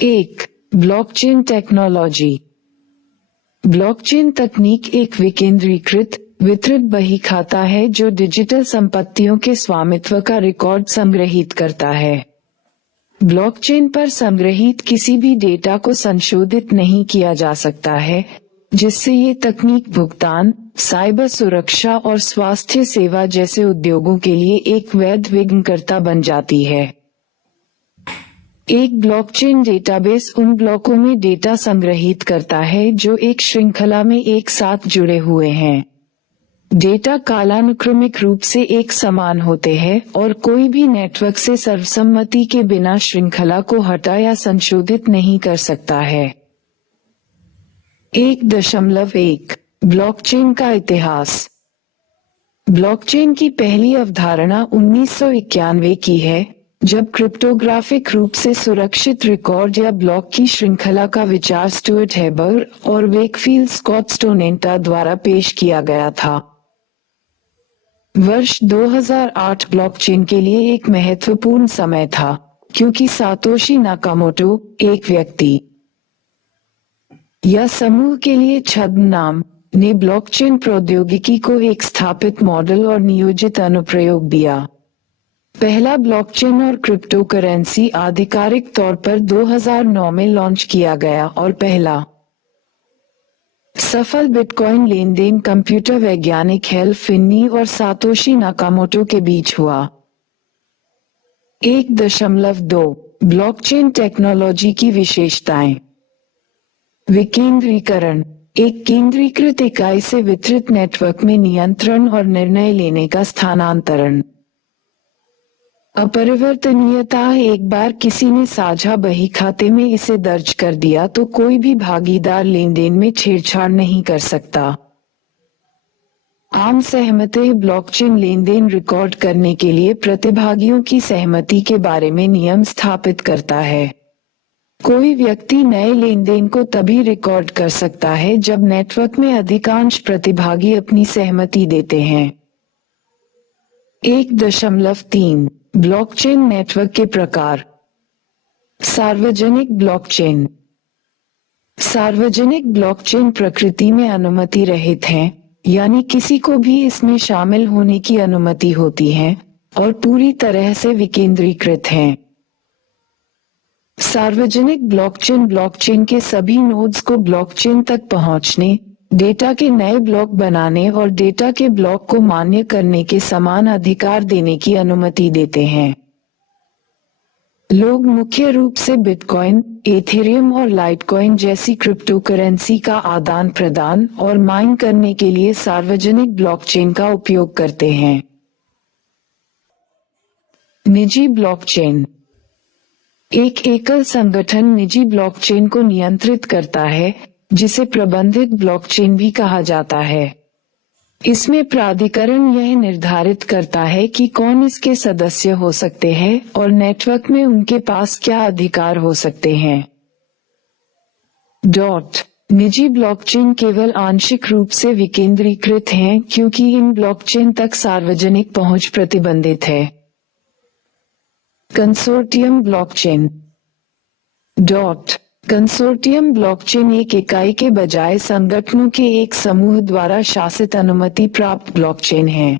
एक, blockchain technology. Blockchain तकनीक एक विकेंद्रीकृत, वितरित बही खाता है जो डिजिटल संपत्तियों के स्वामित्व का रिकॉर्ड संग्रहीत करता है। ब्लॉकचेन पर संग्रहीत किसी भी डेटा को संशोधित नहीं किया जा सकता है, जिससे ये तकनीक भुगतान, साइबर सुरक्षा और स्वास्थ्य सेवा जैसे उद्योगों के लिए एक वैध विघ्नकर्ता बन जाती है। एक ब्लॉकचेन डेटाबेस उन ब्लॉकों में डेटा संग्रहीत करता है जो एक श्रृंखला में एक साथ जुड़े हुए हैं। डेटा कालानुक्रमिक रूप से एक समान होते हैं और कोई भी नेटवर्क से सर्वसम्मति के बिना श्रृंखला को हटा या संशोधित नहीं कर सकता है। 1.1 ब्लॉकचेन का इतिहास। ब्लॉकचेन की पहली अवधारणा 1991 की है, जब क्रिप्टोग्राफिक रूप से सुरक्षित रिकॉर्ड या ब्लॉक की श्रृंखला का विचार स्टुअर्ट हेबर और वेकफील्ड स्कॉट स्टोनेंटा द्वारा पेश किया गया था। वर्ष 2008 ब्लॉकचेन के लिए एक महत्वपूर्ण समय था, क्योंकि सातोशी नाकामोटो, एक व्यक्ति या समूह के लिए छद्मनाम, ने ब्लॉकचेन प्रौद्योगिकी को एक स्थापित मॉडल और नियोजित अनुप्रयोग दिया। पहला ब्लॉकचेन और क्रिप्टो करेंसी आधिकारिक तौर पर 2009 में लॉन्च किया गया और पहला सफल बिटकॉइन लेनदेन कंप्यूटर वैज्ञानिक हेल फिन्नी और सातोशी नाकामोटो के बीच हुआ। 1.2 ब्लॉकचेन टेक्नोलॉजी की विशेषताएं। विकेंद्रीकरण, एक केंद्रीकृत इकाई से वितरित नेटवर्क में नियंत्रण और निर्णय लेने का स्थानांतरण। अपरिवर्तनीयता, एक बार किसी ने साझा बही खाते में इसे दर्ज कर दिया तो कोई भी भागीदार लेनदेन में छेड़छाड़ नहीं कर सकता। आम सहमति, ब्लॉकचेन लेनदेन रिकॉर्ड करने के लिए प्रतिभागियों की सहमति के बारे में नियम स्थापित करता है। कोई व्यक्ति नए लेनदेन को तभी रिकॉर्ड कर सकता है जब नेटवर्क में अधिकांश प्रतिभागी अपनी सहमति देते हैं। 1.3 ब्लॉकचेन नेटवर्क के प्रकार। सार्वजनिक ब्लॉकचेन। सार्वजनिक ब्लॉकचेन प्रकृति में अनुमति रहित हैं, यानी किसी को भी इसमें शामिल होने की अनुमति होती है और पूरी तरह से विकेंद्रीकृत हैं। सार्वजनिक ब्लॉकचेन ब्लॉकचेन के सभी नोड्स को ब्लॉकचेन तक पहुंचने, डेटा के नए ब्लॉक बनाने और डेटा के ब्लॉक को मान्य करने के समान अधिकार देने की अनुमति देते हैं। लोग मुख्य रूप से बिटकॉइन, एथेरियम और लाइटकॉइन जैसी क्रिप्टो करेंसी का आदान प्रदान और माइन करने के लिए सार्वजनिक ब्लॉकचेन का उपयोग करते हैं। निजी ब्लॉकचेन। एक एकल संगठन निजी ब्लॉकचेन को नियंत्रित करता है, जिसे प्रबंधित ब्लॉकचेन भी कहा जाता है। इसमें प्राधिकरण यह निर्धारित करता है कि कौन इसके सदस्य हो सकते हैं और नेटवर्क में उनके पास क्या अधिकार हो सकते हैं। निजी ब्लॉकचेन केवल आंशिक रूप से विकेंद्रीकृत हैं क्योंकि इन ब्लॉकचेन तक सार्वजनिक पहुंच प्रतिबंधित है। Consortium blockchain. कंसोर्टियम ब्लॉकचेन एक इकाई के बजाय संगठनों के एक समूह द्वारा शासित अनुमति प्राप्त ब्लॉकचेन है।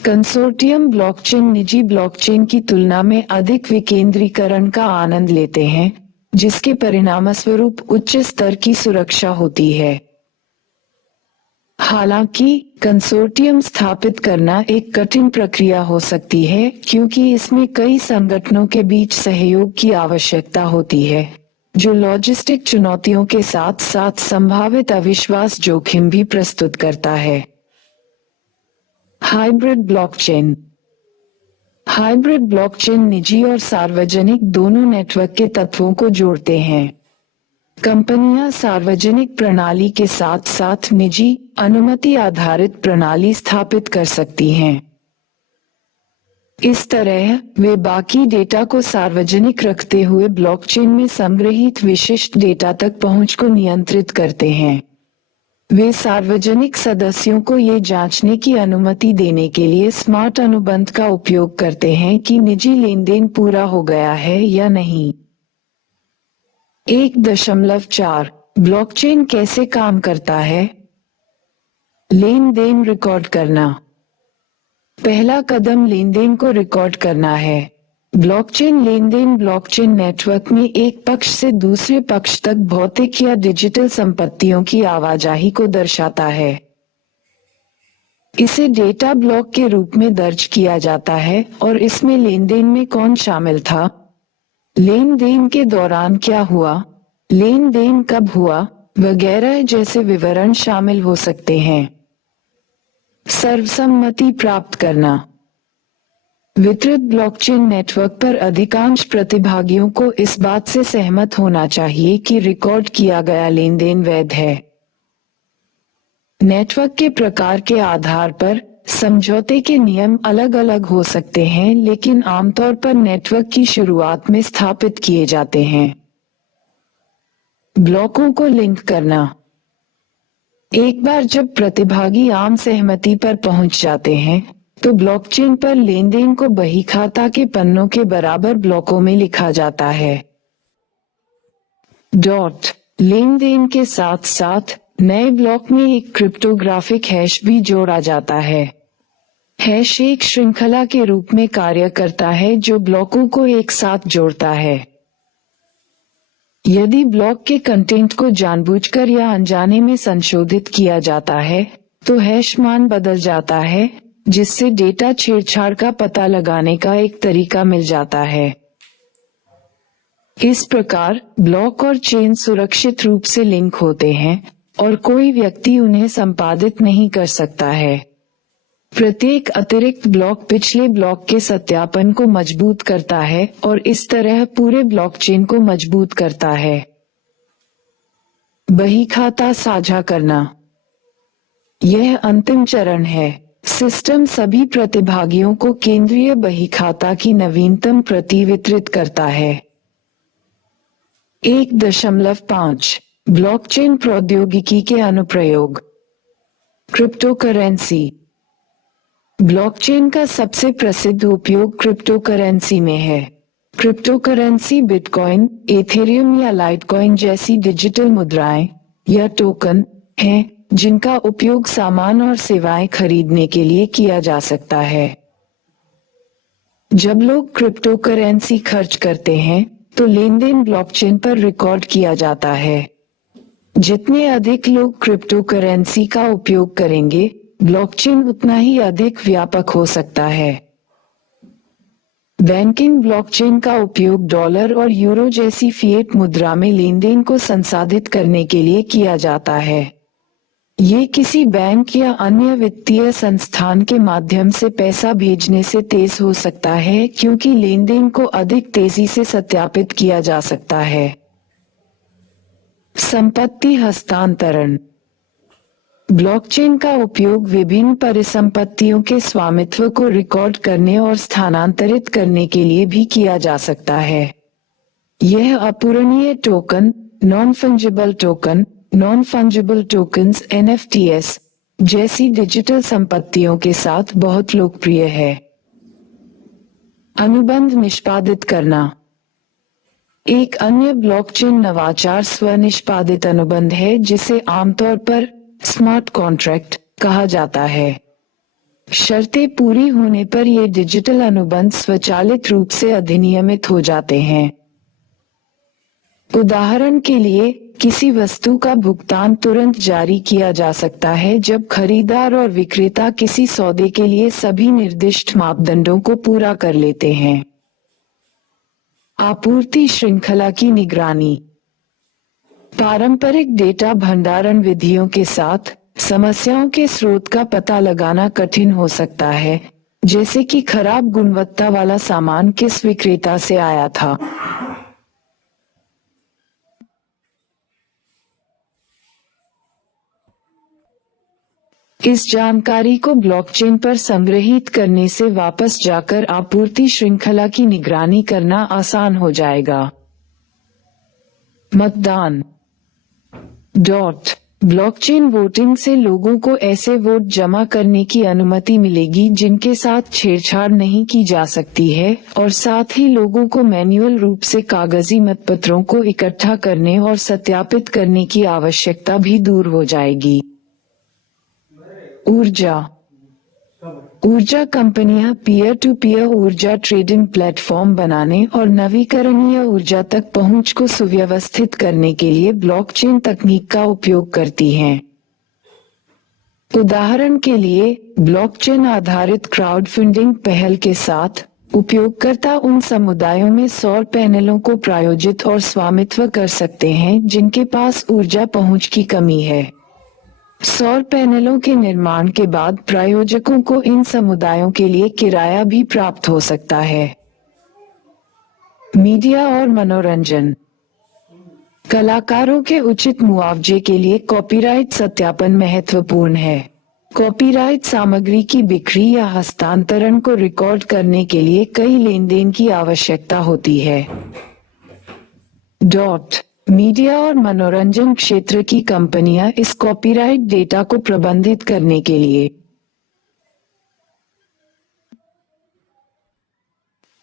कंसोर्टियम ब्लॉकचेन निजी ब्लॉकचेन की तुलना में अधिक विकेंद्रीकरण का आनंद लेते हैं, जिसके परिणामस्वरूप उच्च स्तर की सुरक्षा होती है। हालांकि कंसोर्टियम स्थापित करना एक कठिन प्रक्रिया हो सकती है क्योंकि इसमें कई संगठनों के बीच सहयोग की आवश्यकता होती है, जो लॉजिस्टिक चुनौतियों के साथ साथ संभावित अविश्वास जोखिम भी प्रस्तुत करता है। Hybrid blockchain. हाइब्रिड ब्लॉकचेन निजी और सार्वजनिक दोनों नेटवर्क के तत्वों को जोड़ते हैं। कंपनियां सार्वजनिक प्रणाली के साथ साथ निजी, अनुमति आधारित प्रणाली स्थापित कर सकती हैं। इस तरह वे बाकी डेटा को सार्वजनिक रखते हुए ब्लॉकचेन में संग्रहीत विशिष्ट डेटा तक पहुंच को नियंत्रित करते हैं। वे सार्वजनिक सदस्यों को ये जांचने की अनुमति देने के लिए स्मार्ट अनुबंध का उपयोग करते हैं कि निजी लेनदेन पूरा हो गया है या नहीं। 1.4 ब्लॉकचेन कैसे काम करता है? लेन देन रिकॉर्ड करना। पहला कदम लेन देन को रिकॉर्ड करना है। ब्लॉकचेन लेन देन ब्लॉकचेन नेटवर्क में एक पक्ष से दूसरे पक्ष तक भौतिक या डिजिटल संपत्तियों की आवाजाही को दर्शाता है। इसे डेटा ब्लॉक के रूप में दर्ज किया जाता है और इसमें लेन देन में कौन शामिल था, लेन देन के दौरान क्या हुआ, लेन देन कब हुआ वगैरह जैसे विवरण शामिल हो सकते हैं। सर्वसम्मति प्राप्त करना। वितरित ब्लॉकचेन नेटवर्क पर अधिकांश प्रतिभागियों को इस बात से सहमत होना चाहिए कि रिकॉर्ड किया गया लेन देन वैध है। नेटवर्क के प्रकार के आधार पर समझौते के नियम अलग अलग हो सकते हैं, लेकिन आमतौर पर नेटवर्क की शुरुआत में स्थापित किए जाते हैं। ब्लॉकों को लिंक करना। एक बार जब प्रतिभागी आम सहमति पर पहुंच जाते हैं तो ब्लॉकचेन पर लेन देन को बही खाता के पन्नों के बराबर ब्लॉकों में लिखा जाता है। लेन देन के साथ साथ नए ब्लॉक में एक क्रिप्टोग्राफिक हैश भी जोड़ा जाता है। हैश एक श्रृंखला के रूप में कार्य करता है जो ब्लॉकों को एक साथ जोड़ता है। यदि ब्लॉक के कंटेंट को जानबूझकर या अनजाने में संशोधित किया जाता है तो हैश मान बदल जाता है, जिससे डेटा छेड़छाड़ का पता लगाने का एक तरीका मिल जाता है। इस प्रकार ब्लॉक और चेन सुरक्षित रूप से लिंक होते हैं और कोई व्यक्ति उन्हें संपादित नहीं कर सकता है। प्रत्येक अतिरिक्त ब्लॉक पिछले ब्लॉक के सत्यापन को मजबूत करता है और इस तरह पूरे ब्लॉकचेन को मजबूत करता है। बही खाता साझा करना। यह अंतिम चरण है। सिस्टम सभी प्रतिभागियों को केंद्रीय बही खाता की नवीनतम प्रति वितरित करता है। 1.5 ब्लॉकचेन प्रौद्योगिकी के अनुप्रयोग। क्रिप्टोकरेंसी। ब्लॉकचेन का सबसे प्रसिद्ध उपयोग क्रिप्टोकरेंसी में है। क्रिप्टोकरेंसी बिटकॉइन, एथेरियम या लाइटकॉइन जैसी डिजिटल मुद्राएं या टोकन हैं जिनका उपयोग सामान और सेवाएं खरीदने के लिए किया जा सकता है। जब लोग क्रिप्टोकरेंसी खर्च करते हैं तो लेन देन ब्लॉकचेन पर रिकॉर्ड किया जाता है। जितने अधिक लोग क्रिप्टोकरेंसी का उपयोग करेंगे, ब्लॉकचेन उतना ही अधिक व्यापक हो सकता है। बैंकिंग ब्लॉकचेन का उपयोग डॉलर और यूरो जैसी फिएट मुद्रा में लेन देन को संसाधित करने के लिए किया जाता है। ये किसी बैंक या अन्य वित्तीय संस्थान के माध्यम से पैसा भेजने से तेज हो सकता है, क्योंकि लेन देन को अधिक तेजी से सत्यापित किया जा सकता है। संपत्ति हस्तांतरण। ब्लॉकचेन का उपयोग विभिन्न परिसंपत्तियों के स्वामित्व को रिकॉर्ड करने और स्थानांतरित करने के लिए भी किया जा सकता है। यह अपूरणीय token, non fungible token, non fungible tokens (NFTs) जैसी डिजिटल संपत्तियों के साथ बहुत लोकप्रिय है। अनुबंध निष्पादित करना। एक अन्य ब्लॉकचेन नवाचार स्वनिष्पादित अनुबंध है, जिसे आमतौर पर स्मार्ट कॉन्ट्रैक्ट कहा जाता है। शर्तें पूरी होने पर ये डिजिटल अनुबंध स्वचालित रूप से अधिनियमित हो जाते हैं। उदाहरण के लिए, किसी वस्तु का भुगतान तुरंत जारी किया जा सकता है जब खरीदार और विक्रेता किसी सौदे के लिए सभी निर्दिष्ट मापदंडों को पूरा कर लेते हैं। आपूर्ति श्रृंखला की निगरानी। पारंपरिक डेटा भंडारण विधियों के साथ समस्याओं के स्रोत का पता लगाना कठिन हो सकता है, जैसे कि खराब गुणवत्ता वाला सामान किस विक्रेता से आया था। इस जानकारी को ब्लॉकचेन पर संग्रहीत करने से वापस जाकर आपूर्ति श्रृंखला की निगरानी करना आसान हो जाएगा। मतदान। ब्लॉकचेन वोटिंग से लोगों को ऐसे वोट जमा करने की अनुमति मिलेगी जिनके साथ छेड़छाड़ नहीं की जा सकती है और साथ ही लोगों को मैन्युअल रूप से कागजी मतपत्रों को इकट्ठा करने और सत्यापित करने की आवश्यकता भी दूर हो जाएगी। ऊर्जा कंपनियां पीयर टू पीयर ऊर्जा ट्रेडिंग प्लेटफॉर्म बनाने और नवीकरणीय ऊर्जा तक पहुंच को सुव्यवस्थित करने के लिए ब्लॉकचेन तकनीक का उपयोग करती हैं। उदाहरण के लिए, ब्लॉकचेन आधारित क्राउडफंडिंग पहल के साथ उपयोगकर्ता उन समुदायों में सौर पैनलों को प्रायोजित और स्वामित्व कर सकते हैं जिनके पास ऊर्जा पहुंच की कमी है। सौर पैनलों के निर्माण के बाद प्रायोजकों को इन समुदायों के लिए किराया भी प्राप्त हो सकता है। मीडिया और मनोरंजन। कलाकारों के उचित मुआवजे के लिए कॉपीराइट सत्यापन महत्वपूर्ण है। कॉपीराइट सामग्री की बिक्री या हस्तांतरण को रिकॉर्ड करने के लिए कई लेनदेन की आवश्यकता होती है। मीडिया और मनोरंजन क्षेत्र की कंपनियां इस कॉपीराइट डेटा को प्रबंधित करने के लिए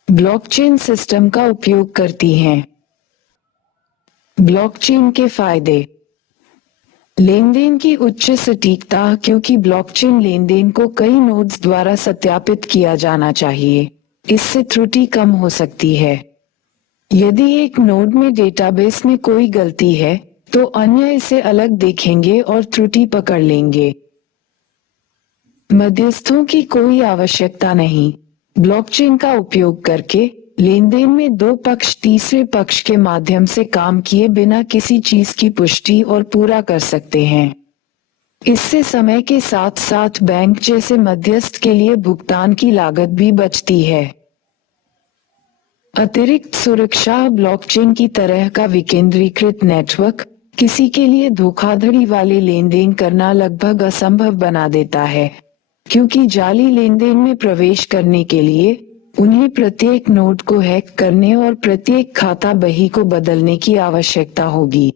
ब्लॉकचेन सिस्टम का उपयोग करती हैं। ब्लॉकचेन के फायदे। लेनदेन की उच्च सटीकता, क्योंकि ब्लॉकचेन लेनदेन को कई नोड्स द्वारा सत्यापित किया जाना चाहिए, इससे त्रुटि कम हो सकती है। यदि एक नोड में डेटाबेस में कोई गलती है तो अन्य इसे अलग देखेंगे और त्रुटि पकड़ लेंगे। मध्यस्थों की कोई आवश्यकता नहीं। ब्लॉकचेन का उपयोग करके लेनदेन में दो पक्ष तीसरे पक्ष के माध्यम से काम किए बिना किसी चीज की पुष्टि और पूरा कर सकते हैं। इससे समय के साथ साथ बैंक जैसे मध्यस्थ के लिए भुगतान की लागत भी बचती है। अतिरिक्त सुरक्षा। ब्लॉकचेन की तरह का विकेंद्रीकृत नेटवर्क किसी के लिए धोखाधड़ी वाले लेनदेन करना लगभग असंभव बना देता है, क्योंकि जाली लेनदेन में प्रवेश करने के लिए उन्हें प्रत्येक नोड को हैक करने और प्रत्येक खाता बही को बदलने की आवश्यकता होगी।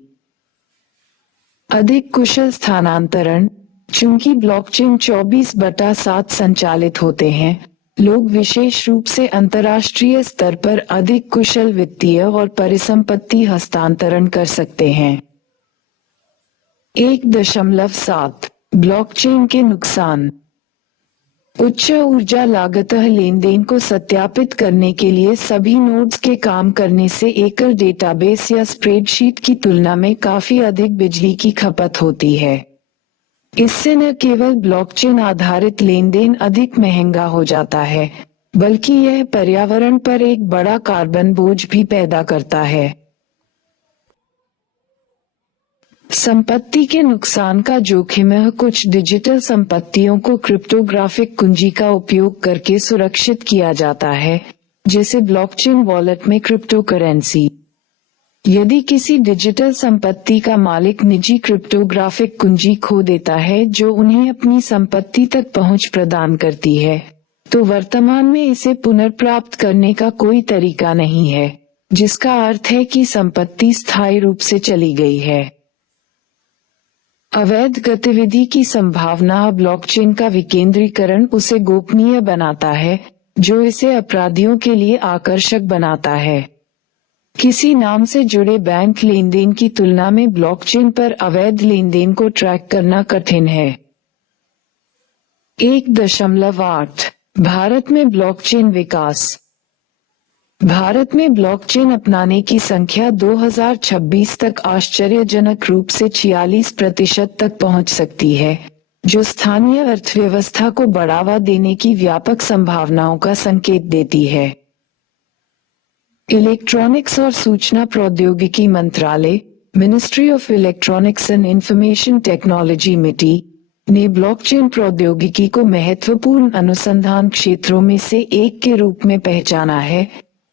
अधिक कुशल स्थानांतरण। चूंकि ब्लॉकचेन 24/7 संचालित होते हैं, लोग विशेष रूप से अंतर्राष्ट्रीय स्तर पर अधिक कुशल वित्तीय और परिसंपत्ति हस्तांतरण कर सकते हैं। 1.7 ब्लॉकचेन के नुकसान। उच्च ऊर्जा लागत। लेनदेन को सत्यापित करने के लिए सभी नोड्स के काम करने से एकल डेटाबेस या स्प्रेडशीट की तुलना में काफी अधिक बिजली की खपत होती है। इससे न केवल ब्लॉकचेन आधारित लेनदेन अधिक महंगा हो जाता है, बल्कि यह पर्यावरण पर एक बड़ा कार्बन बोझ भी पैदा करता है। संपत्ति के नुकसान का जोखिम है। कुछ डिजिटल संपत्तियों को क्रिप्टोग्राफिक कुंजी का उपयोग करके सुरक्षित किया जाता है, जैसे ब्लॉकचेन वॉलेट में क्रिप्टोकरेंसी। यदि किसी डिजिटल संपत्ति का मालिक निजी क्रिप्टोग्राफिक कुंजी खो देता है जो उन्हें अपनी संपत्ति तक पहुंच प्रदान करती है, तो वर्तमान में इसे पुनर्प्राप्त करने का कोई तरीका नहीं है, जिसका अर्थ है कि संपत्ति स्थायी रूप से चली गई है। अवैध गतिविधि की संभावना। ब्लॉकचेन का विकेंद्रीकरण उसे गोपनीय बनाता है, जो इसे अपराधियों के लिए आकर्षक बनाता है। किसी नाम से जुड़े बैंक लेनदेन की तुलना में ब्लॉकचेन पर अवैध लेनदेन को ट्रैक करना कठिन है। 1.8 भारत में ब्लॉकचेन विकास। भारत में ब्लॉकचेन अपनाने की संख्या 2026 तक आश्चर्यजनक रूप से 46% तक पहुंच सकती है, जो स्थानीय अर्थव्यवस्था को बढ़ावा देने की व्यापक संभावनाओं का संकेत देती है। इलेक्ट्रॉनिक्स और सूचना प्रौद्योगिकी मंत्रालय, ministry of electronics and information technology मिटी, ने ब्लॉकचेन प्रौद्योगिकी को महत्वपूर्ण अनुसंधान क्षेत्रों में से एक के रूप में पहचाना है,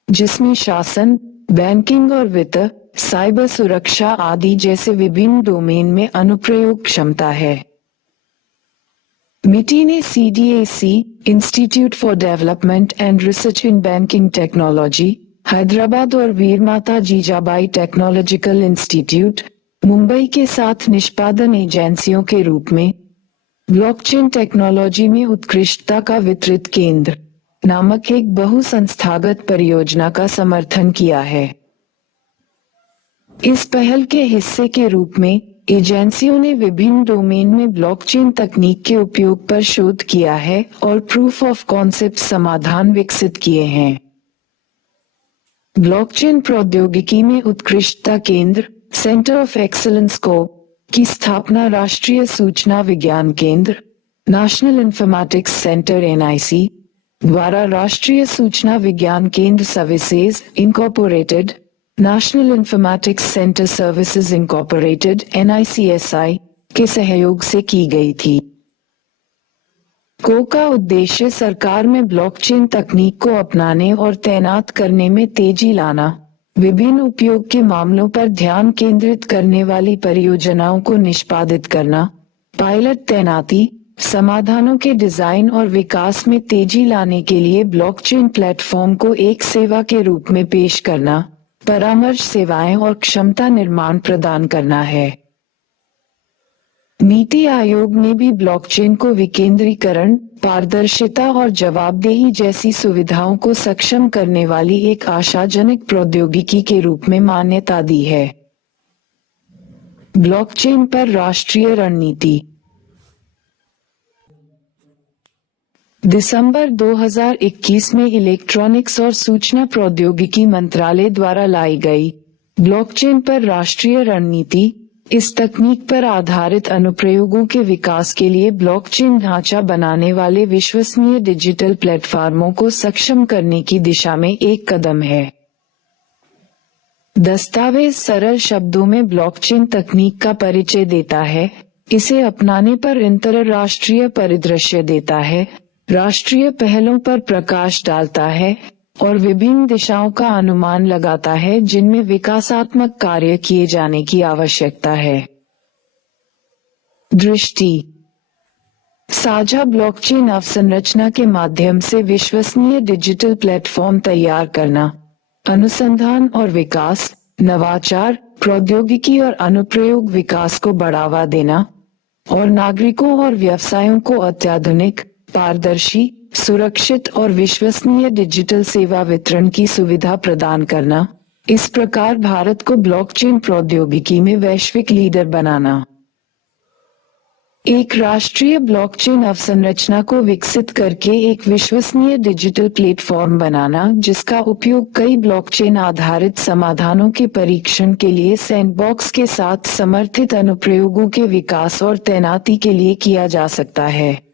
जिसमें शासन, बैंकिंग और वित्त, साइबर सुरक्षा आदि जैसे विभिन्न डोमेन में अनुप्रयोग क्षमता है। मिटी ने CDAC, institute for development and research in banking technology, Hyderabad और वीर माता जीजाबाई टेक्नोलॉजिकल इंस्टीट्यूट, मुंबई के साथ निष्पादन एजेंसियों के रूप में ब्लॉकचेन टेक्नोलॉजी में उत्कृष्टता का वितरित केंद्र नामक एक बहुसंस्थागत परियोजना का समर्थन किया है। इस पहल के हिस्से के रूप में एजेंसियों ने विभिन्न डोमेन में ब्लॉकचेन तकनीक के उपयोग पर शोध किया है और प्रूफ ऑफ कॉन्सेप्ट समाधान विकसित किए हैं। ब्लॉकचेन प्रौद्योगिकी में उत्कृष्टता केंद्र सेंटर ऑफ एक्सीलेंस की स्थापना राष्ट्रीय सूचना विज्ञान केंद्र नेशनल इंफॉर्मेटिक्स सेंटर (NIC) द्वारा राष्ट्रीय सूचना विज्ञान केंद्र services incorporated national informatics centre services incorporated (NICSI) के सहयोग से की गई थी। का उद्देश्य सरकार में ब्लॉकचेन तकनीक को अपनाने और तैनात करने में तेजी लाना, विभिन्न उपयोग के मामलों पर ध्यान केंद्रित करने वाली परियोजनाओं को निष्पादित करना, पायलट तैनाती, समाधानों के डिजाइन और विकास में तेजी लाने के लिए ब्लॉकचेन प्लेटफॉर्म को एक सेवा के रूप में पेश करना, परामर्श सेवाएं और क्षमता निर्माण प्रदान करना है। नीति आयोग ने भी ब्लॉकचेन को विकेंद्रीकरण, पारदर्शिता और जवाबदेही जैसी सुविधाओं को सक्षम करने वाली एक आशाजनक प्रौद्योगिकी के रूप में मान्यता दी है। ब्लॉकचेन पर राष्ट्रीय रणनीति। दिसंबर 2021 में इलेक्ट्रॉनिक्स और सूचना प्रौद्योगिकी मंत्रालय द्वारा लाई गई ब्लॉकचेन पर राष्ट्रीय रणनीति इस तकनीक पर आधारित अनुप्रयोगों के विकास के लिए ब्लॉकचेन ढांचा बनाने वाले विश्वसनीय डिजिटल प्लेटफार्मों को सक्षम करने की दिशा में एक कदम है। दस्तावेज सरल शब्दों में ब्लॉकचेन तकनीक का परिचय देता है, इसे अपनाने पर अंतरराष्ट्रीय परिदृश्य देता है, राष्ट्रीय पहलों पर प्रकाश डालता है और विभिन्न दिशाओं का अनुमान लगाता है जिनमें विकासात्मक कार्य किए जाने की आवश्यकता है। दृष्टि। साझा ब्लॉकचेन अवसंरचना के माध्यम से विश्वसनीय डिजिटल प्लेटफॉर्म तैयार करना, अनुसंधान और विकास, नवाचार, प्रौद्योगिकी और अनुप्रयोग विकास को बढ़ावा देना और नागरिकों और व्यवसायों को अत्याधुनिक, पारदर्शी, सुरक्षित और विश्वसनीय डिजिटल सेवा वितरण की सुविधा प्रदान करना, इस प्रकार भारत को ब्लॉकचेन प्रौद्योगिकी में वैश्विक लीडर बनाना। एक राष्ट्रीय ब्लॉकचेन अवसंरचना को विकसित करके एक विश्वसनीय डिजिटल प्लेटफॉर्म बनाना जिसका उपयोग कई ब्लॉकचेन आधारित समाधानों के परीक्षण के लिए सैंडबॉक्स के साथ समर्थित अनुप्रयोगों के विकास और तैनाती के लिए किया जा सकता है।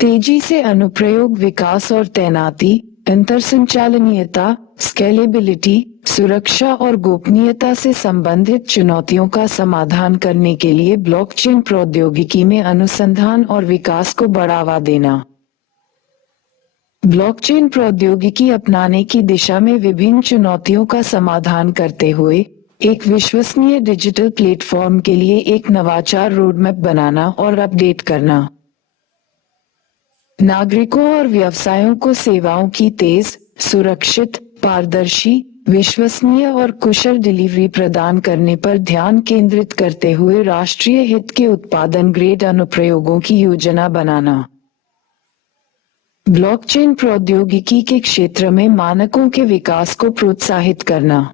तेजी से अनुप्रयोग विकास और तैनाती, अंतरसंचालनीयता, स्केलेबिलिटी, सुरक्षा और गोपनीयता से संबंधित चुनौतियों का समाधान करने के लिए ब्लॉकचेन प्रौद्योगिकी में अनुसंधान और विकास को बढ़ावा देना। ब्लॉकचेन प्रौद्योगिकी अपनाने की दिशा में विभिन्न चुनौतियों का समाधान करते हुए एक विश्वसनीय डिजिटल प्लेटफॉर्म के लिए एक नवाचार रोडमैप बनाना और अपडेट करना। नागरिकों और व्यवसायों को सेवाओं की तेज, सुरक्षित, पारदर्शी, विश्वसनीय और कुशल डिलीवरी प्रदान करने पर ध्यान केंद्रित करते हुए राष्ट्रीय हित के उत्पादन ग्रेड अनुप्रयोगों की योजना बनाना। ब्लॉकचेन प्रौद्योगिकी के क्षेत्र में मानकों के विकास को प्रोत्साहित करना।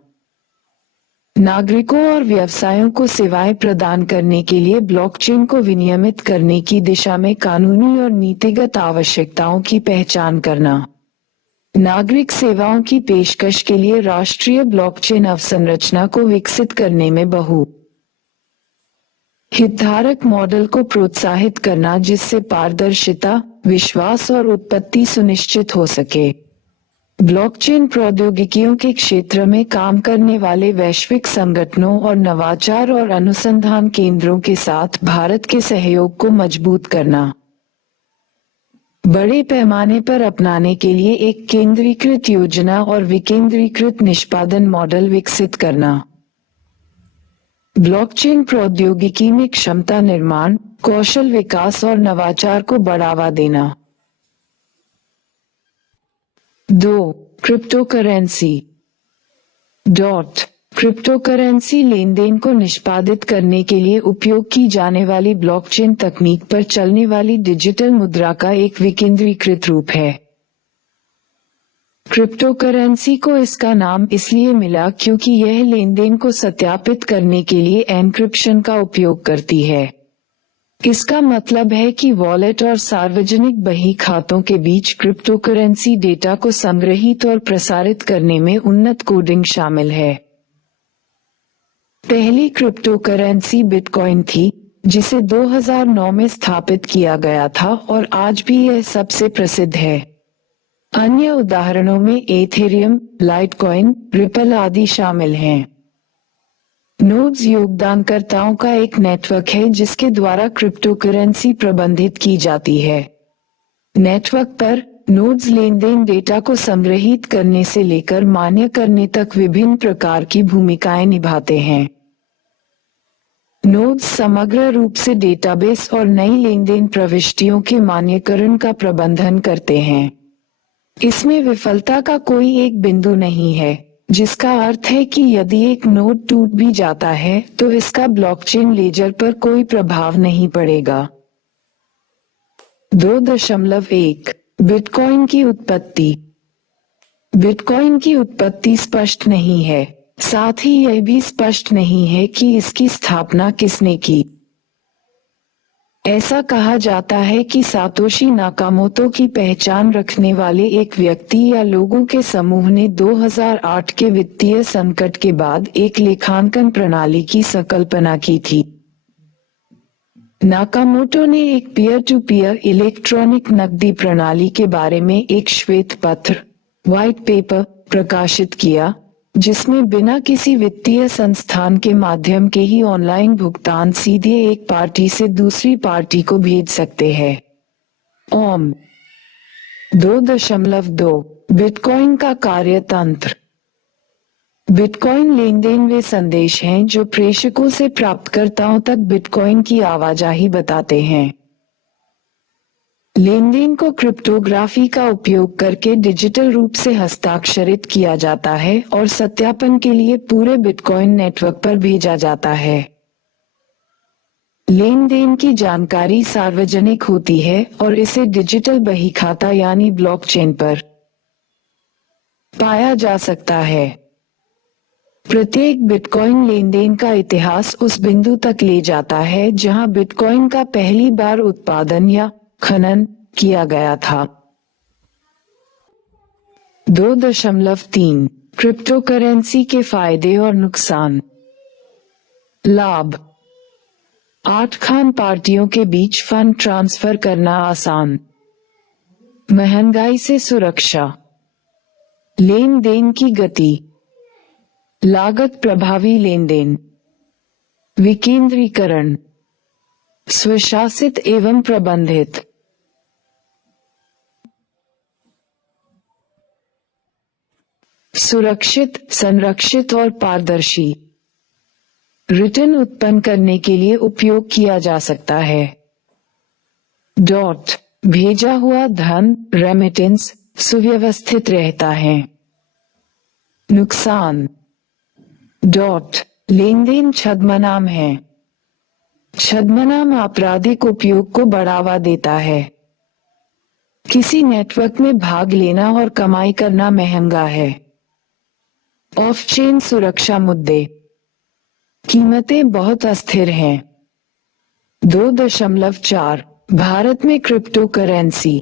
नागरिकों और व्यवसायों को सेवाएं प्रदान करने के लिए ब्लॉकचेन को विनियमित करने की दिशा में कानूनी और नीतिगत आवश्यकताओं की पहचान करना। नागरिक सेवाओं की पेशकश के लिए राष्ट्रीय ब्लॉकचेन अवसंरचना को विकसित करने में बहु हितधारक मॉडल को प्रोत्साहित करना जिससे पारदर्शिता, विश्वास और उत्पत्ति सुनिश्चित हो सके। ब्लॉकचेन प्रौद्योगिकियों के क्षेत्र में काम करने वाले वैश्विक संगठनों और नवाचार और अनुसंधान केंद्रों के साथ भारत के सहयोग को मजबूत करना। बड़े पैमाने पर अपनाने के लिए एक केंद्रीकृत योजना और विकेंद्रीकृत निष्पादन मॉडल विकसित करना। ब्लॉकचेन प्रौद्योगिकी में क्षमता निर्माण, कौशल विकास और नवाचार को बढ़ावा देना। 2. क्रिप्टोकरेंसी. क्रिप्टोकरेंसी लेनदेन को निष्पादित करने के लिए उपयोग की जाने वाली ब्लॉकचेन तकनीक पर चलने वाली डिजिटल मुद्रा का एक विकेंद्रीकृत रूप है। क्रिप्टोकरेंसी को इसका नाम इसलिए मिला क्योंकि यह लेनदेन को सत्यापित करने के लिए एन्क्रिप्शन का उपयोग करती है। इसका मतलब है कि वॉलेट और सार्वजनिक बही खातों के बीच क्रिप्टोकरेंसी डेटा को संग्रहीत और प्रसारित करने में उन्नत कोडिंग शामिल है। पहली क्रिप्टोकरेंसी बिटकॉइन थी, जिसे 2009 में स्थापित किया गया था और आज भी यह सबसे प्रसिद्ध है। अन्य उदाहरणों में एथेरियम, लाइटकॉइन, रिपल आदि शामिल हैं। नोड्स योगदानकर्ताओं का एक नेटवर्क है जिसके द्वारा क्रिप्टोकरेंसी प्रबंधित की जाती है। नेटवर्क पर नोड्स लेनदेन डेटा को संग्रहीत करने से लेकर मान्य करने तक विभिन्न प्रकार की भूमिकाएं निभाते हैं। नोड्स समग्र रूप से डेटाबेस और नई लेनदेन प्रविष्टियों के मान्यकरण का प्रबंधन करते हैं। इसमें विफलता का कोई एक बिंदु नहीं है, जिसका अर्थ है कि यदि एक नोड टूट भी जाता है तो इसका ब्लॉकचेन लेजर पर कोई प्रभाव नहीं पड़ेगा। 2.1 बिटकॉइन की उत्पत्ति। बिटकॉइन की उत्पत्ति स्पष्ट नहीं है, साथ ही यह भी स्पष्ट नहीं है कि इसकी स्थापना किसने की। ऐसा कहा जाता है कि सातोशी नाकामोतो की पहचान रखने वाले एक व्यक्ति या लोगों के समूह ने 2008 के वित्तीय संकट के बाद एक लेखांकन प्रणाली की संकल्पना की थी। नाकामोटो ने एक पीयर टू पीयर इलेक्ट्रॉनिक नकदी प्रणाली के बारे में एक श्वेत पत्र, व्हाइट पेपर, प्रकाशित किया, जिसमें बिना किसी वित्तीय संस्थान के माध्यम के ही ऑनलाइन भुगतान सीधे एक पार्टी से दूसरी पार्टी को भेज सकते हैं। ओम 2.2 बिटकॉइन का कार्यतंत्र। बिटकॉइन लेनदेन वे संदेश हैं जो प्रेषकों से प्राप्तकर्ताओं तक बिटकॉइन की आवाजाही बताते हैं। लेनदेन को क्रिप्टोग्राफी का उपयोग करके डिजिटल रूप से हस्ताक्षरित किया जाता है और सत्यापन के लिए पूरे बिटकॉइन नेटवर्क पर भेजा जाता है। लेनदेन की जानकारी सार्वजनिक होती है और इसे डिजिटल बही खाता यानी ब्लॉकचेन पर पाया जा सकता है। प्रत्येक बिटकॉइन लेनदेन का इतिहास उस बिंदु तक ले जाता है जहां बिटकॉइन का पहली बार उत्पादन या खनन किया गया था। 2.3 क्रिप्टोकरेंसी के फायदे और नुकसान। लाभ। 8 खान पार्टियों के बीच फंड ट्रांसफर करना आसान। महंगाई से सुरक्षा। लेन देन की गति। लागत प्रभावी लेनदेन। विकेंद्रीकरण। स्वशासित एवं प्रबंधित। सुरक्षित, संरक्षित और पारदर्शी। रिटर्न उत्पन्न करने के लिए उपयोग किया जा सकता है। डॉट भेजा हुआ धन, रेमिटेंस, सुव्यवस्थित रहता है। नुकसान। डॉट लेनदेन छद्मनाम है। छद्मनाम आपराधिक उपयोग को बढ़ावा देता है। किसी नेटवर्क में भाग लेना और कमाई करना महंगा है। ऑफ चेन सुरक्षा मुद्दे। कीमतें बहुत अस्थिर हैं। 2.4 भारत में क्रिप्टोकरेंसी।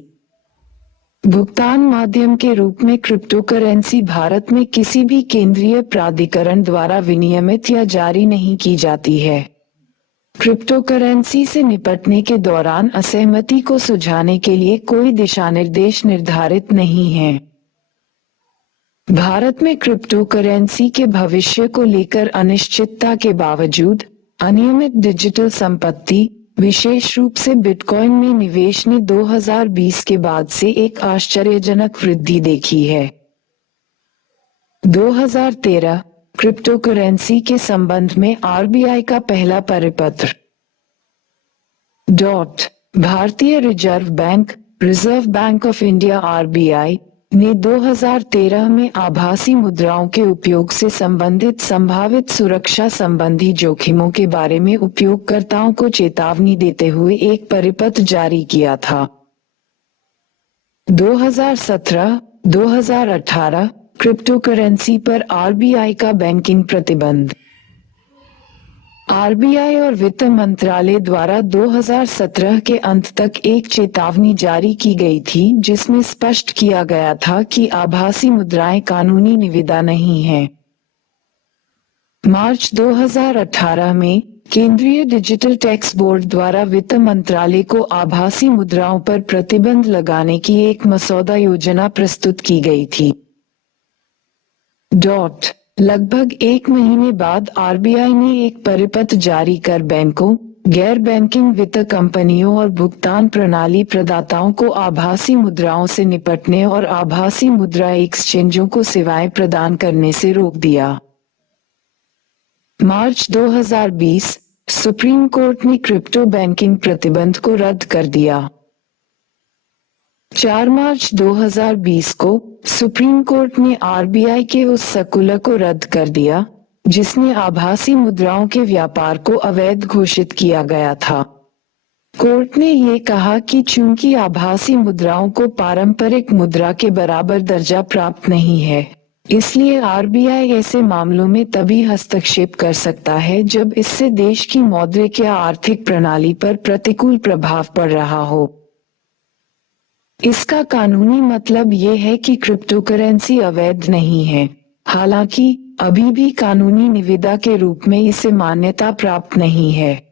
भुगतान माध्यम के रूप में क्रिप्टोकरेंसी भारत में किसी भी केंद्रीय प्राधिकरण द्वारा विनियमित या जारी नहीं की जाती है। क्रिप्टोकरेंसी से निपटने के दौरान असहमति को सुलझाने के लिए कोई दिशानिर्देश निर्धारित नहीं है। भारत में क्रिप्टोकरेंसी के भविष्य को लेकर अनिश्चितता के बावजूद अनियमित डिजिटल संपत्ति, विशेष रूप से बिटकॉइन में निवेश ने 2020 के बाद से एक आश्चर्यजनक वृद्धि देखी है। 2013 क्रिप्टोकरेंसी के संबंध में आरबीआई का पहला परिपत्र। भारतीय reserve bank, reserve bank of India RBI ने 2013 में आभासी मुद्राओं के उपयोग से संबंधित संभावित सुरक्षा संबंधी जोखिमों के बारे में उपयोगकर्ताओं को चेतावनी देते हुए एक परिपत्र जारी किया था। 2017-2018 क्रिप्टोकरेंसी पर आरबीआई का बैंकिंग प्रतिबंध। आरबीआई और वित्त मंत्रालय द्वारा 2017 के अंत तक एक चेतावनी जारी की गई थी जिसमें स्पष्ट किया गया था कि आभासी मुद्राएं कानूनी निविदा नहीं हैं। मार्च 2018 में केंद्रीय डिजिटल टैक्स बोर्ड द्वारा वित्त मंत्रालय को आभासी मुद्राओं पर प्रतिबंध लगाने की एक मसौदा योजना प्रस्तुत की गई थी। लगभग एक महीने बाद आरबीआई ने एक परिपत्र जारी कर बैंकों, गैर बैंकिंग वित्त कंपनियों और भुगतान प्रणाली प्रदाताओं को आभासी मुद्राओं से निपटने और आभासी मुद्रा एक्सचेंजों को सेवाएं प्रदान करने से रोक दिया। मार्च 2020 सुप्रीम कोर्ट ने क्रिप्टो बैंकिंग प्रतिबंध को रद्द कर दिया। 4 मार्च 2020 को सुप्रीम कोर्ट ने आरबीआई के उस सर्कुलर को रद्द कर दिया जिसने आभासी मुद्राओं के व्यापार को अवैध घोषित किया गया था। कोर्ट ने ये कहा कि चूंकि आभासी मुद्राओं को पारंपरिक मुद्रा के बराबर दर्जा प्राप्त नहीं है, इसलिए आरबीआई ऐसे मामलों में तभी हस्तक्षेप कर सकता है जब इससे देश की मौद्रिक या आर्थिक प्रणाली पर प्रतिकूल प्रभाव पड़ रहा हो। इसका कानूनी मतलब ये है कि क्रिप्टोकरेंसी अवैध नहीं है, हालांकि अभी भी कानूनी निविदा के रूप में इसे मान्यता प्राप्त नहीं है।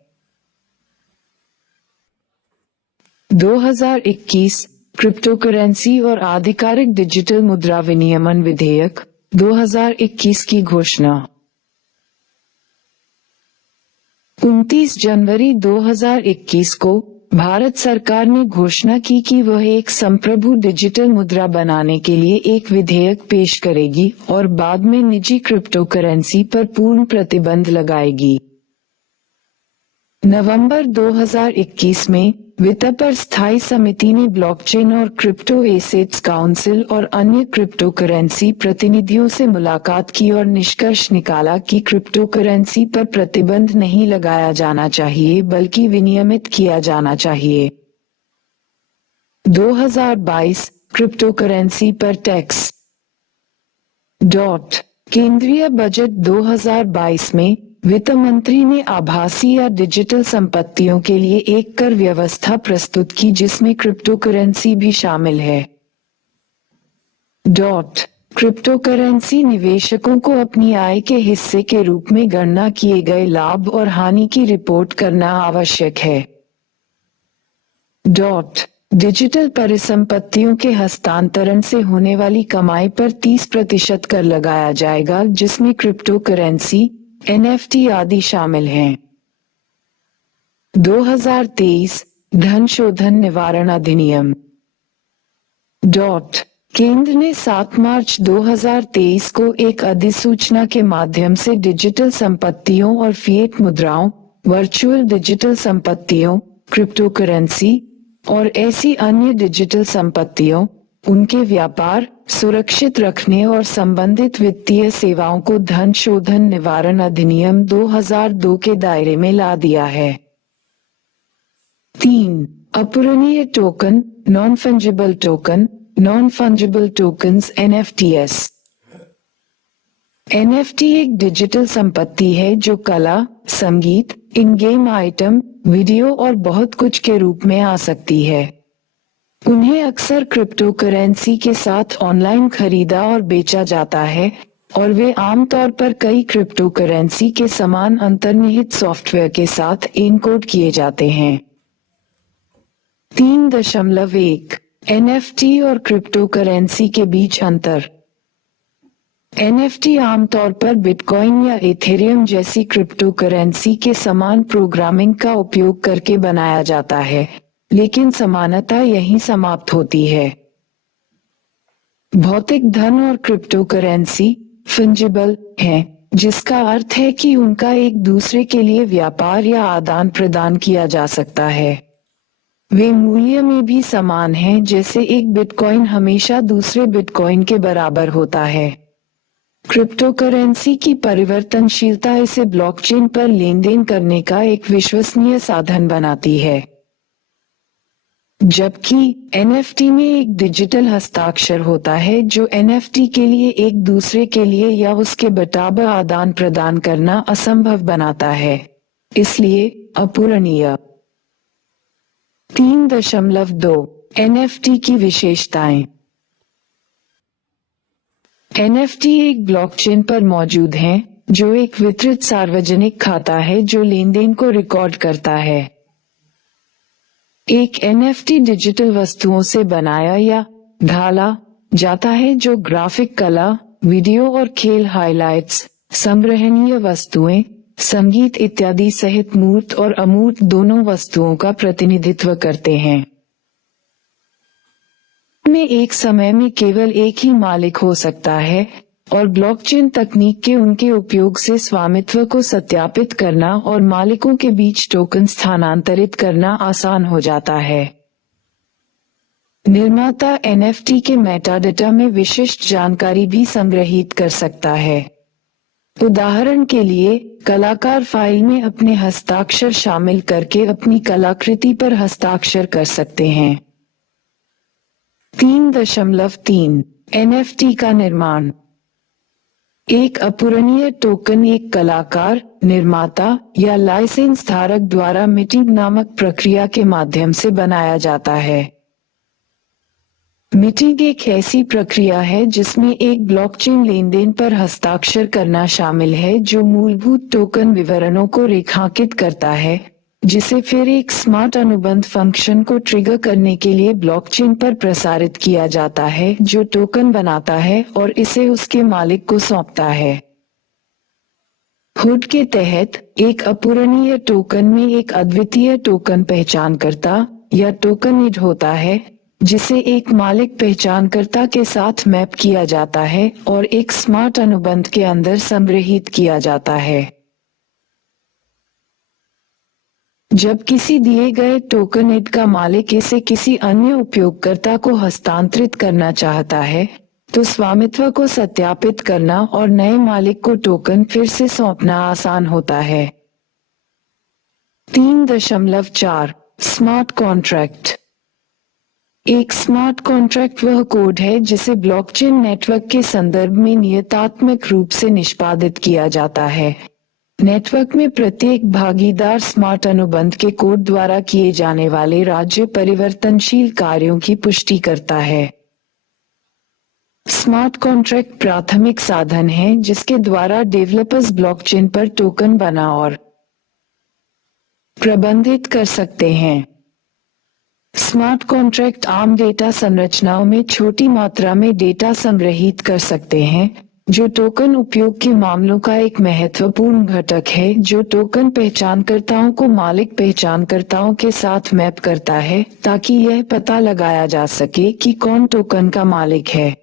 2021 क्रिप्टोकरेंसी और आधिकारिक डिजिटल मुद्रा विनियमन विधेयक 2021 की घोषणा। 29 जनवरी 2021 को भारत सरकार ने घोषणा की कि वह एक संप्रभु डिजिटल मुद्रा बनाने के लिए एक विधेयक पेश करेगी और बाद में निजी क्रिप्टोकरेंसी पर पूर्ण प्रतिबंध लगाएगी। नवंबर 2021 में वित्त पर स्थायी समिति ने ब्लॉकचेन और क्रिप्टो एसेट्स काउंसिल और अन्य क्रिप्टोकरेंसी प्रतिनिधियों से मुलाकात की और निष्कर्ष निकाला कि क्रिप्टोकरेंसी पर प्रतिबंध नहीं लगाया जाना चाहिए बल्कि विनियमित किया जाना चाहिए। 2022 क्रिप्टोकरेंसी पर टैक्स। केंद्रीय बजट 2022 में वित्त मंत्री ने आभासी या डिजिटल संपत्तियों के लिए एक कर व्यवस्था प्रस्तुत की जिसमें क्रिप्टोकरेंसी भी शामिल है। क्रिप्टोकरेंसी निवेशकों को अपनी आय के हिस्से के रूप में गणना किए गए लाभ और हानि की रिपोर्ट करना आवश्यक है। डिजिटल परिसंपत्तियों के हस्तांतरण से होने वाली कमाई पर 30% कर लगाया जाएगा जिसमें क्रिप्टोकरेंसी, NFT आदि शामिल हैं। 2023 धन शोधन निवारण अधिनियम। केंद्र ने 7 मार्च 2023 को एक अधिसूचना के माध्यम से डिजिटल संपत्तियों और फिएट मुद्राओं, वर्चुअल डिजिटल संपत्तियों, क्रिप्टोकरेंसी और ऐसी अन्य डिजिटल संपत्तियों, उनके व्यापार, सुरक्षित रखने और संबंधित वित्तीय सेवाओं को धन शोधन निवारण अधिनियम 2002 के दायरे में ला दिया है। 3. अपूरणीय token, non fungible token, non fungible tokens NFTs। NFT एक डिजिटल संपत्ति है जो कला, संगीत, इन गेम आइटम, वीडियो और बहुत कुछ के रूप में आ सकती है। उन्हें अक्सर क्रिप्टोकरेंसी के साथ ऑनलाइन खरीदा और बेचा जाता है और वे आमतौर पर कई क्रिप्टोकरेंसी के समान अंतर्निहित सॉफ्टवेयर के साथ एनकोड किए जाते हैं। 3.1 NFT और क्रिप्टोकरेंसी के बीच अंतर। NFT आमतौर पर बिटकॉइन या इथेरियम जैसी क्रिप्टोकरेंसी के समान प्रोग्रामिंग का उपयोग करके बनाया जाता है, लेकिन समानता यहीं समाप्त होती है। भौतिक धन और क्रिप्टोकरेंसी फंजिबल हैं, जिसका अर्थ है कि उनका एक दूसरे के लिए व्यापार या आदान प्रदान किया जा सकता है। वे मूल्य में भी समान हैं, जैसे एक बिटकॉइन हमेशा दूसरे बिटकॉइन के बराबर होता है। क्रिप्टोकरेंसी की परिवर्तनशीलता इसे ब्लॉकचेन पर लेनदेन करने का एक विश्वसनीय साधन बनाती है। जबकि एनएफटी में एक डिजिटल हस्ताक्षर होता है जो एनएफटी के लिए एक दूसरे के लिए या उसके बराबर आदान प्रदान करना असंभव बनाता है, इसलिए अपूरणीय। 3.2 एनएफटी की विशेषताएं। एनएफटी एक ब्लॉकचेन पर मौजूद हैं, जो एक वितरित सार्वजनिक खाता है जो लेनदेन को रिकॉर्ड करता है। एक एनएफटी डिजिटल वस्तुओं से बनाया या ढाला जाता है जो ग्राफिक कला, वीडियो और खेल हाइलाइट्स, संग्रहणीय वस्तुएं, संगीत इत्यादि सहित मूर्त और अमूर्त दोनों वस्तुओं का प्रतिनिधित्व करते हैं। में एक समय में केवल एक ही मालिक हो सकता है और ब्लॉकचेन तकनीक के उनके उपयोग से स्वामित्व को सत्यापित करना और मालिकों के बीच टोकन स्थानांतरित करना आसान हो जाता है। निर्माता एनएफटी के मेटाडेटा में विशिष्ट जानकारी भी संग्रहित कर सकता है। उदाहरण के लिए, कलाकार फाइल में अपने हस्ताक्षर शामिल करके अपनी कलाकृति पर हस्ताक्षर कर सकते हैं। 3.3 एनएफटी का निर्माण। एक अपूरणीय टोकन एक कलाकार, निर्माता या लाइसेंस धारक द्वारा मिटिंग नामक प्रक्रिया के माध्यम से बनाया जाता है। मिटिंग एक ऐसी प्रक्रिया है जिसमें एक ब्लॉकचेन लेनदेन पर हस्ताक्षर करना शामिल है जो मूलभूत टोकन विवरणों को रेखांकित करता है, जिसे फिर एक स्मार्ट अनुबंध फंक्शन को ट्रिगर करने के लिए ब्लॉकचेन पर प्रसारित किया जाता है जो टोकन बनाता है और इसे उसके मालिक को सौंपता है। हुड के तहत एक अपूरणीय टोकन में एक अद्वितीय टोकन पहचानकर्ता या टोकनिड होता है, जिसे एक मालिक पहचानकर्ता के साथ मैप किया जाता है और एक स्मार्ट अनुबंध के अंदर संग्रहीत किया जाता है। जब किसी दिए गए टोकनिड का मालिक इसे किसी अन्य उपयोगकर्ता को हस्तांतरित करना चाहता है, तो स्वामित्व को सत्यापित करना और नए मालिक को टोकन फिर से सौंपना आसान होता है। 3.4 स्मार्ट कॉन्ट्रैक्ट। एक स्मार्ट कॉन्ट्रैक्ट वह कोड है जिसे ब्लॉकचेन नेटवर्क के संदर्भ में नियतात्मक रूप से निष्पादित किया जाता है। नेटवर्क में प्रत्येक भागीदार स्मार्ट अनुबंध के कोड द्वारा किए जाने वाले राज्य परिवर्तनशील कार्यों की पुष्टि करता है। स्मार्ट कॉन्ट्रैक्ट प्राथमिक साधन है जिसके द्वारा डेवलपर्स ब्लॉकचेन पर टोकन बना और प्रबंधित कर सकते हैं। स्मार्ट कॉन्ट्रैक्ट आम डेटा संरचनाओं में छोटी मात्रा में डेटा संग्रहीत कर सकते हैं, जो टोकन उपयोग के मामलों का एक महत्वपूर्ण घटक है जो टोकन पहचानकर्ताओं को मालिक पहचानकर्ताओं के साथ मैप करता है ताकि यह पता लगाया जा सके कि कौन टोकन का मालिक है।